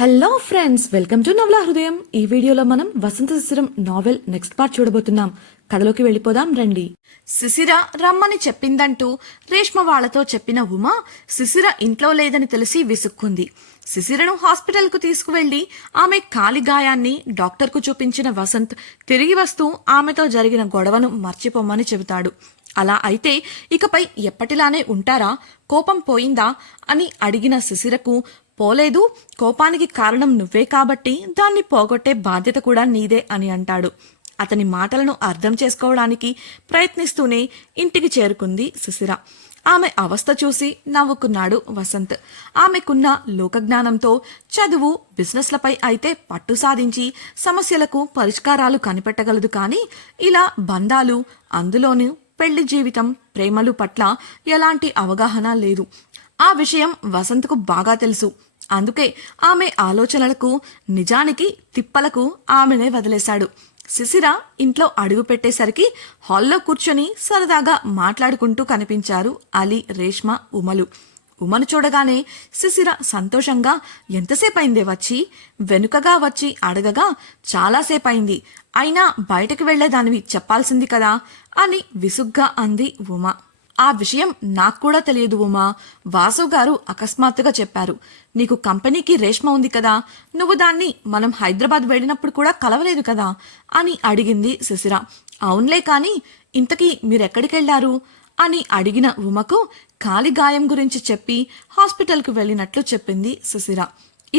Hello friends, welcome to నవలా హృదయం. ఈ వీడియోలో మనం వసంత శిశిరం నావెల్ నెక్స్ట్ పార్ట్ చూడబోతున్నాం. కథలోకి వెళ్ళిపోదాం రండి. శిశిర రమ్మని చెప్పిందంటూ రేష్మ వాళ్లతో చెప్పిన ఉమా శిశిర ఇంట్లో లేదని తెలిసి విసుక్కుంది. శిశిరను హాస్పిటల్కు తీసుకువెళ్లి ఆమె కాలి గాయాన్ని డాక్టర్కు చూపించిన వసంత్ తిరిగి వస్తూ ఆమెతో జరిగిన గొడవను మర్చిపోమ్మని చెబుతాడు. అలా అయితే ఇకపై ఎప్పటిలానే ఉంటారా, కోపం పోయిందా అని అడిగిన శిశిరకు, పోలేదు, కోపానికి కారణం నువ్వే కాబట్టి దాన్ని పోగొట్టే బాధ్యత కూడా నీదే అని అంటాడు. అతని మాటలను అర్థం చేసుకోవడానికి ప్రయత్నిస్తూనే ఇంటికి చేరుకుంది శిశిర. ఆమె అవస్థ చూసి నవ్వుకున్నాడు వసంత్. ఆమెకున్న లోకజ్ఞానంతో చదువు, బిజినెస్లపై అయితే పట్టు సాధించి సమస్యలకు పరిష్కారాలు కనిపెట్టగలదు. కానీ ఇలా బంధాలు, అందులోనూ పెళ్లి జీవితం, ప్రేమలు పట్ల ఎలాంటి అవగాహన లేదు. ఆ విషయం వసంత్కు బాగా తెలుసు. అందుకే ఆమె ఆలోచనలకు, నిజానికి తిప్పలకు ఆమెనే వదిలేశాడు. శిశిర ఇంట్లో అడుగు పెట్టేసరికి హాల్లో కూర్చొని సరదాగా మాట్లాడుకుంటూ కనిపించారు అలీ, రేష్మ, ఉమలు. ఉమను చూడగానే శిశిర సంతోషంగా, ఎంతసేపైందే వచ్చి, వెనుకగా వచ్చి అడగగా, చాలాసేపైంది, అయినా బయటకు వెళ్లేదానివి చెప్పాల్సింది కదా అని విసుగ్గా అంది ఉమ. ఆ విషయం నాకు కూడా తెలియదు ఉమా, వాసు గారు అకస్మాత్తుగా చెప్పారు. నీకు కంపెనీకి రేష్మ ఉంది కదా, నువ్వు దాన్ని మనం హైదరాబాద్ వెళ్ళినప్పుడు కూడా కలవలేదు కదా అని అడిగింది శిశిర. అవునులే, కాని ఇంతకీ మీరెక్కడికెళ్లారు అని అడిగిన ఉమకు కాలి గాయం గురించి చెప్పి హాస్పిటల్కు వెళ్ళినట్లు చెప్పింది శిశిర.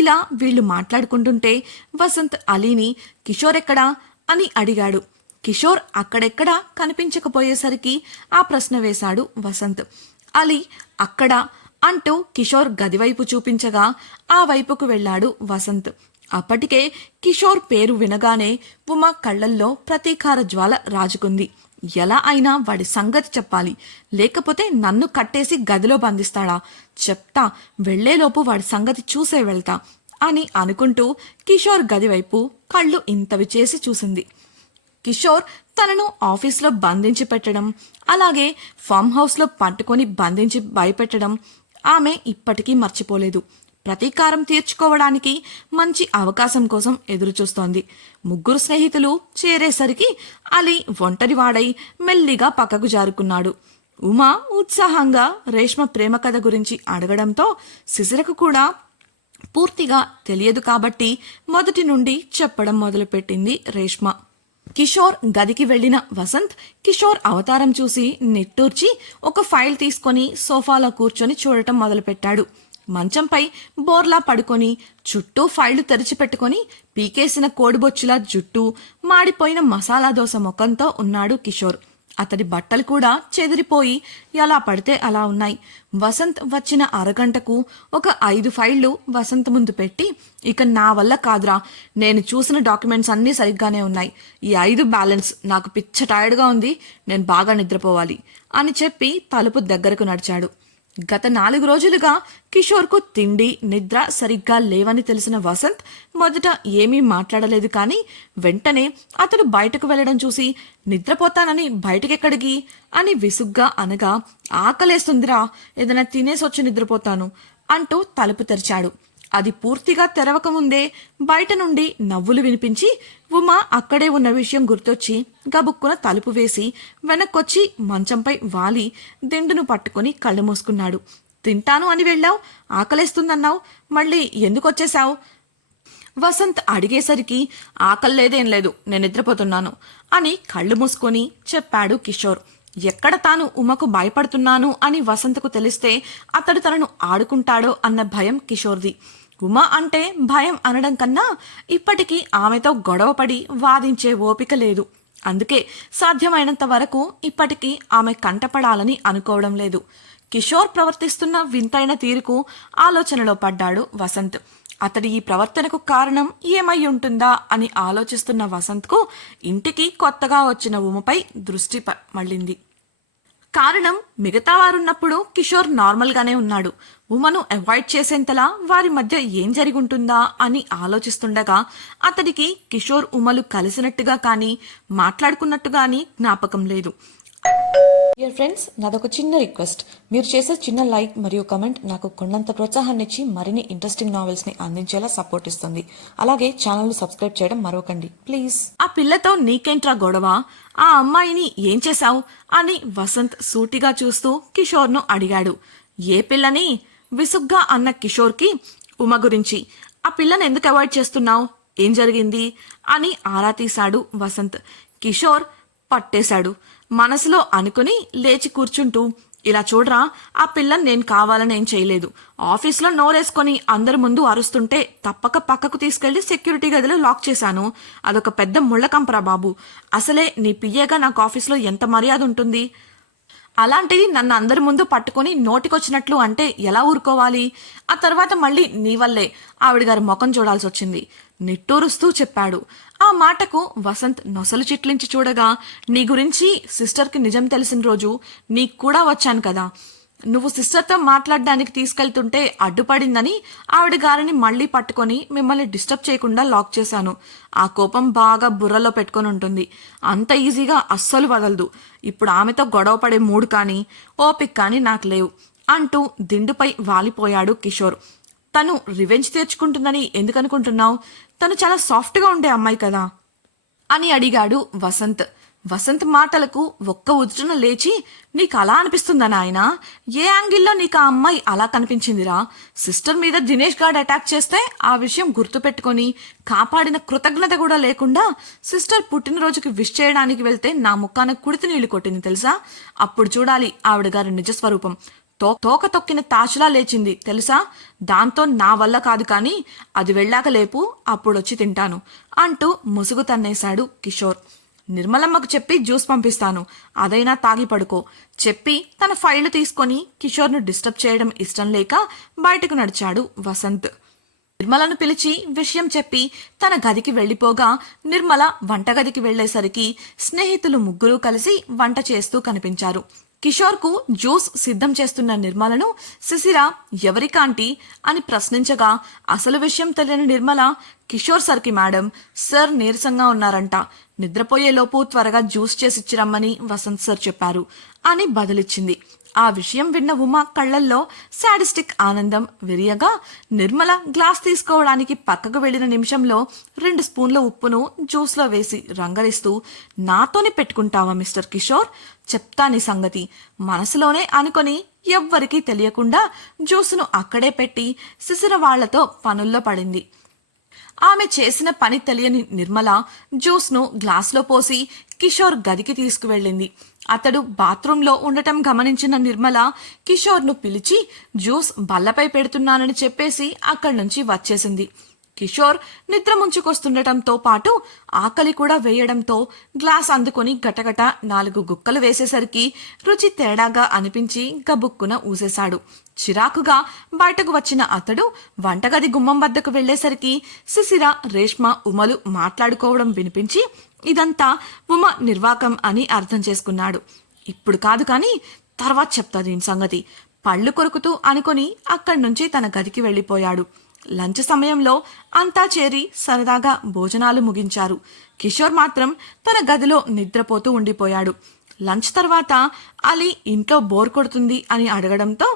ఇలా వీళ్లు మాట్లాడుకుంటుంటే వసంత్ అలీని, కిషోర్ ఎక్కడా అని అడిగాడు. కిషోర్ అక్కడెక్కడా కనిపించకపోయేసరికి ఆ ప్రశ్న వేశాడు వసంత్. అలీ అక్కడా అంటూ కిషోర్ గదివైపు చూపించగా ఆ వైపుకు వెళ్లాడు వసంత్. అప్పటికే కిషోర్ పేరు వినగానే ఉమ కళ్లల్లో ప్రతీకార జ్వాల రాజుకుంది. ఎలా అయినా వాడి సంగతి చెప్పాలి, లేకపోతే నన్ను కట్టేసి గదిలో బంధిస్తాడా, చెప్తా, వెళ్లేలోపు వాడి సంగతి చూసే వెళ్తా అని అనుకుంటూ కిషోర్ గదివైపు కళ్ళు ఇంతవి చేసి చూసింది. కిషోర్ తనను ఆఫీస్లో బంధించి పెట్టడం, అలాగే ఫామ్ హౌస్లో పట్టుకొని బంధించి భయపెట్టడం ఆమె ఇప్పటికీ మర్చిపోలేదు. ప్రతీకారం తీర్చుకోవడానికి మంచి అవకాశం కోసం ఎదురుచూస్తోంది. ముగ్గురు స్నేహితులు చేరేసరికి అలీ ఒంటరివాడై మెల్లిగా పక్కకు జారుకున్నాడు. ఉమా ఉత్సాహంగా రేష్మ ప్రేమ కథ గురించి అడగడంతో శిశిరకు కూడా పూర్తిగా తెలియదు కాబట్టి మొదటి నుండి చెప్పడం మొదలుపెట్టింది రేష్మ. కిషోర్ గదికి వెళ్లిన వసంత్ కిషోర్ అవతారం చూసి నిట్టూర్చి ఒక ఫైల్ తీసుకొని సోఫాలో కూర్చొని చూడటం మొదలుపెట్టాడు. మంచంపై బోర్లా పడుకొని చుట్టూ ఫైళ్లు తెరిచిపెట్టుకుని పీకేసిన కోడిబొచ్చులా జుట్టు, మాడిపోయిన మసాలా దోశ ముఖంతో ఉన్నాడు కిషోర్. అతడి బట్టలు కూడా చెదిరిపోయి ఎలా పడితే అలా ఉన్నాయి. వసంత్ వచ్చిన అరగంటకు ఒక 5 ఫైళ్లు వసంత్ ముందు పెట్టి, ఇక నా వల్ల కాదురా, నేను చూసిన డాక్యుమెంట్స్ అన్నీ సరిగ్గానే ఉన్నాయి, ఈ 5 బ్యాలెన్స్, నాకు పిచ్చ టైర్డ్గా ఉంది, నేను బాగా నిద్రపోవాలి అని చెప్పి తలుపు దగ్గరకు నడిచాడు. గత 4 రోజులుగా కిషోర్కు తిండి, నిద్ర సరిగ్గా లేవని తెలిసిన వసంత్ మొదట ఏమీ మాట్లాడలేదు. కానీ వెంటనే అతడు బయటకు వెళ్లడం చూసి, నిద్రపోతానని బయటకెక్కడికి అని విసుగ్గా అనగా, ఆకలేస్తుందిరా, ఏదైనా తినేసొచ్చి నిద్రపోతాను అంటూ తలుపు తెరిచాడు. అది పూర్తిగా తెరవకముందే బయట నుండి నవ్వులు వినిపించి ఉమా అక్కడే ఉన్న విషయం గుర్తొచ్చి గబుక్కున తలుపు వేసి వెనక్కొచ్చి మంచంపై వాలి దిండును పట్టుకుని కళ్ళు మూసుకున్నాడు. తింటాను అని వెళ్ళావు, ఆకలేస్తుందన్నావు, మళ్ళీ ఎందుకొచ్చేశావు వసంత్ అడిగేసరికి, ఆకల్లేదేం లేదు, నేను నిద్రపోతున్నాను అని కళ్ళు మూసుకొని చెప్పాడు కిషోర్. ఎక్కడ తాను ఉమకు భయపడుతున్నాను అని వసంత్కు తెలిస్తే అతడు తనను ఆడుకుంటాడో అన్న భయం కిషోర్ది. ఉమ అంటే భయం అనడం కన్నా ఇప్పటికీ ఆమెతో గొడవపడి వాదించే ఓపిక లేదు. అందుకే సాధ్యమైనంత వరకు ఇప్పటికీ ఆమె కంటపడాలని అనుకోవడం లేదు. కిషోర్ ప్రవర్తిస్తున్న వింతైన తీరుకు ఆలోచనలో పడ్డాడు వసంత్. అతడి ఈ ప్రవర్తనకు కారణం ఏమై ఉంటుందా అని ఆలోచిస్తున్న వసంత్కు ఇంటికి కొత్తగా వచ్చిన ఉమపై దృష్టి మళ్ళింది. కారణం, మిగతా వారున్నప్పుడు కిషోర్ నార్మల్గానే ఉన్నాడు. ఉమను అవాయిడ్ చేసేంతలా వారి మధ్య ఏం జరిగుంటుందా అని ఆలోచిస్తుండగా అతడికి కిషోర్, ఉమలు కలిసినట్టుగా కానీ మాట్లాడుకున్నట్టుగాని జ్ఞాపకం లేదు. డియర్ ఫ్రెండ్స్, నాదొక చిన్న రిక్వెస్ట్. మీరు చేసే చిన్న లైక్ మరియు కమెంట్ నాకు కొండంత ప్రోత్సాహాన్ని ఇచ్చి మరిన్ని ఇంట్రెస్టింగ్ నావెల్స్ ని అందించేలా సపోర్ట్ ఇస్తుంది. అలాగే ఛానల్ ను సబ్స్క్రైబ్ చేయడం మరవకండి ప్లీజ్. ఆ పిల్లతో నీకేంట్రా గొడవ? ఆ అమ్మాయిని ఏం చేశావు అని వసంత్ సూటిగా చూస్తూ కిషోర్ను అడిగాడు. ఏ పిల్లని? విసుగ్గా అన్న కిషోర్కి ఉమ గురించి. ఆ పిల్లని ఎందుకు అవాయిడ్ చేస్తున్నావు? ఏం జరిగింది అని ఆరా తీశాడు వసంత్. కిషోర్ పట్టేశాడు. మనసులో అనుకుని లేచి కూర్చుంటూ, ఇలా చూడరా, ఆ పిల్లని నేను కావాలని ఏం చేయలేదు. ఆఫీస్లో నోరేసుకొని అందరి ముందు అరుస్తుంటే తప్పక పక్కకు తీసుకెళ్లి సెక్యూరిటీ గదిలో లాక్ చేశాను. అదొక పెద్ద ముళ్ళకంపరా బాబు. అసలే నీ పియ్యేగా నాకు ఆఫీస్లో ఎంత మర్యాద ఉంటుంది? అలాంటిది నన్ను అందరి ముందు పట్టుకొని నోటికొచ్చినట్లు అంటే ఎలా ఊరుకోవాలి? ఆ తర్వాత మళ్ళీ నీ వల్లే ఆవిడ గారి ముఖం చూడాల్సి వచ్చింది నిట్టూరుస్తూ చెప్పాడు. ఆ మాటకు వసంత్ నొసలు చిట్లించి చూడగా, నీ గురించి సిస్టర్కి నిజం తెలిసిన రోజు నీకు కూడా వచ్చాను కదా. నువ్వు సిస్టర్తో మాట్లాడడానికి తీసుకెళ్తుంటే అడ్డుపడిందని ఆవిడ గారిని మళ్ళీ పట్టుకొని మిమ్మల్ని డిస్టర్బ్ చేయకుండా లాక్ చేశాను. ఆ కోపం బాగా బుర్రలో పెట్టుకొని ఉంటుంది. అంత ఈజీగా అస్సలు వదలదు. ఇప్పుడు ఆమెతో గొడవ పడే మూడు కానీ ఓపిక కానీ నాకు లేవు అంటూ దిండుపై వాలిపోయాడు కిషోర్. తను రివెంజ్ తీర్చుకుంటుందని ఎందుకనుకుంటున్నావు? తను చాలా సాఫ్ట్గా ఉండే అమ్మాయి కదా అని అడిగాడు వసంత్. వసంత్ మాటలకు ఒక్క ఉదుటున లేచి, నీకు అలా అనిపిస్తుందా నాయనా? ఏ యాంగిల్లో నీకు ఆ అమ్మాయి అలా కనిపించిందిరా? సిస్టర్ మీద దినేష్ గార్డ్ అటాక్ చేస్తే ఆ విషయం గుర్తుపెట్టుకొని కాపాడిన కృతజ్ఞత కూడా లేకుండా సిస్టర్ పుట్టినరోజుకి విష్ చేయడానికి వెళ్తే నా ముక్కాన కుడితి నీళ్లు కొట్టింది తెలుసా? అప్పుడు చూడాలి ఆవిడ గారి నిజస్వరూపం. తోక తొక్కిన తాచులా లేచింది తెలుసా? దాంతో నా వల్ల కాదు కానీ అది వెళ్ళాక లేపు, అప్పుడొచ్చి తింటాను అంటూ ముసుగు తన్నేశాడు కిషోర్. నిర్మలమ్మకు చెప్పి జ్యూస్ పంపిస్తాను, అదైనా తాగి పడుకో చెప్పి తన ఫైళ్లు తీసుకొని కిషోర్ను డిస్టర్బ్ చేయడం ఇష్టం లేక బయటకు నడిచాడు వసంత్. నిర్మలను పిలిచి విషయం చెప్పి తన గదికి వెళ్లిపోగా, నిర్మల వంటగదికి వెళ్లేసరికి స్నేహితులు ముగ్గురు కలిసి వంట చేస్తూ కనిపించారు. కిషోర్కు జ్యూస్ సిద్ధం చేస్తున్న నిర్మలను శిశిర ఎవరికాంటీ అని ప్రశ్నించగా, అసలు విషయం తెలియని నిర్మల, కిషోర్ సర్కి మేడం, సార్ నీరసంగా ఉన్నారంట, నిద్రపోయేలోపు త్వరగా జ్యూస్ చేసిచ్చిరమ్మని వసంత్ సార్ చెప్పారు అని బదులిచ్చింది. ఆ విషయం విన్న ఉమ కళ్లల్లో సాడిస్టిక్ ఆనందం విరియగా, నిర్మల గ్లాస్ తీసుకోవడానికి పక్కకు వెళ్లిన నిమిషంలో 2 స్పూన్ల ఉప్పును జ్యూస్లో వేసి రంగరిస్తూ, నాతోనే పెట్టుకుంటావా మిస్టర్ కిషోర్? చెప్తా నీ సంగతి మనసులోనే అనుకొని ఎవ్వరికీ తెలియకుండా జ్యూసును అక్కడే పెట్టి శిశిర వాళ్లతో పనుల్లో పడింది. ఆమె చేసిన పని తెలియని నిర్మల జ్యూస్ను గ్లాస్లో పోసి కిషోర్ గదికి తీసుకువెళ్ళింది. అతడు బాత్రూంలో ఉండటం గమనించిన నిర్మల కిషోర్ను పిలిచి జ్యూస్ బల్లపై పెడుతున్నానని చెప్పేసి అక్కడి నుంచి వచ్చేసింది. కిషోర్ నిద్ర ముంచుకొస్తుండటంతో పాటు ఆకలి కూడా వేయడంతో గ్లాస్ అందుకొని గటగట 4 గుక్కలు వేసేసరికి రుచి తేడాగా అనిపించి గబుక్కున ఊసేశాడు. చిరాకుగా బయటకు వచ్చిన అతడు వంటగది గుమ్మం వద్దకు వెళ్లేసరికి శిశిర, రేష్మ, ఉమలు మాట్లాడుకోవడం వినిపించి ఇదంతా ఉమ నిర్వాకం అని అర్థం చేసుకున్నాడు. ఇప్పుడు కాదు కానీ తర్వాత చెప్తా దీని సంగతి పళ్ళు కొరుకుతూ అనుకొని అక్కడి నుంచి తన గదికి వెళ్లిపోయాడు. లంచ్ సమయంలో అంతా చేరి సరదాగా భోజనాలు ముగించారు. కిషోర్ మాత్రం తన గదిలో నిద్రపోతూ ఉండిపోయాడు. లంచ్ తర్వాత అలీ ఇంట్లో బోర్ కొడుతుంది అని అడగడంతో,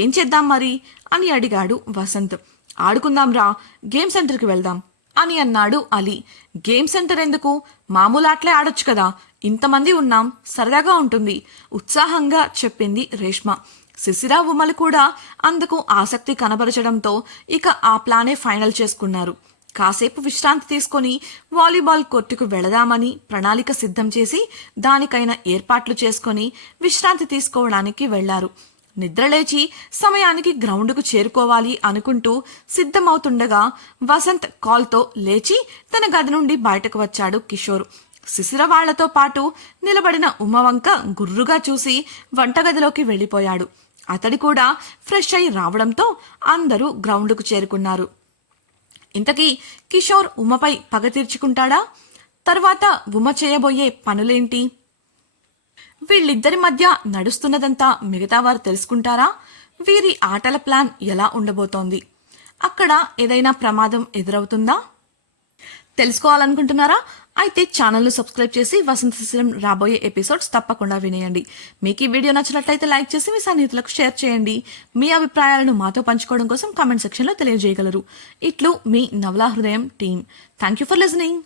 ఏం చేద్దాం మరి అని అడిగాడు వసంత్. ఆడుకుందాం రా, గేమ్ సెంటర్కి వెళ్దాం అని అన్నాడు అలీ. గేమ్ సెంటర్ ఎందుకు? మామూలు ఆటలే ఆడొచ్చు కదా, ఇంతమంది ఉన్నాం, సరదాగా ఉంటుంది ఉత్సాహంగా చెప్పింది రేష్మ. శిశిర, ఉమలు కూడా అందుకు ఆసక్తి కనబరచడంతో ఇక ఆ ప్లానే ఫైనల్ చేసుకున్నారు. కాసేపు విశ్రాంతి తీసుకొని వాలీబాల్ కోర్టుకు వెళదామని ప్రణాళిక సిద్ధం చేసి దానికైన ఏర్పాట్లు చేసుకొని విశ్రాంతి తీసుకోవడానికి వెళ్లారు. నిద్రలేచి సమయానికి గ్రౌండ్కు చేరుకోవాలి అనుకుంటూ సిద్ధమవుతుండగా వసంత్ కాల్తో లేచి తన గది నుండి బయటకు వచ్చాడు కిషోర్. శిశిర వాళ్లతో పాటు నిలబడిన ఉమవంక గుర్రుగా చూసి వంటగదిలోకి వెళ్లిపోయాడు. అతడి కూడా ఫ్రెష్ అయి రావడంతో అందరూ గ్రౌండ్కు చేరుకున్నారు. ఇంతకీ కిషోర్ ఉమపై పగ తీర్చుకుంటాడా? తర్వాత ఉమ చేయబోయే పనులేంటి? వీళ్ళిద్దరి మధ్య నడుస్తున్నదంతా మిగతా వారు తెలుసుకుంటారా? వీరి ఆటల ప్లాన్ ఎలా ఉండబోతోంది? అక్కడ ఏదైనా ప్రమాదం ఎదురవుతుందా? తెలుసుకోవాలనుకుంటున్నారా? అయితే ఛానల్ను సబ్స్క్రైబ్ చేసి వసంత శిశిరం రాబోయే ఎపిసోడ్స్ తప్పకుండా వినేయండి. మీకు ఈ వీడియో నచ్చినట్లయితే లైక్ చేసి మీ సన్నిహితులకు షేర్ చేయండి. మీ అభిప్రాయాలను మాతో పంచుకోవడం కోసం కామెంట్ సెక్షన్లో తెలియజేయగలరు. ఇట్లు మీ నవలా హృదయం team. Thank you for listening.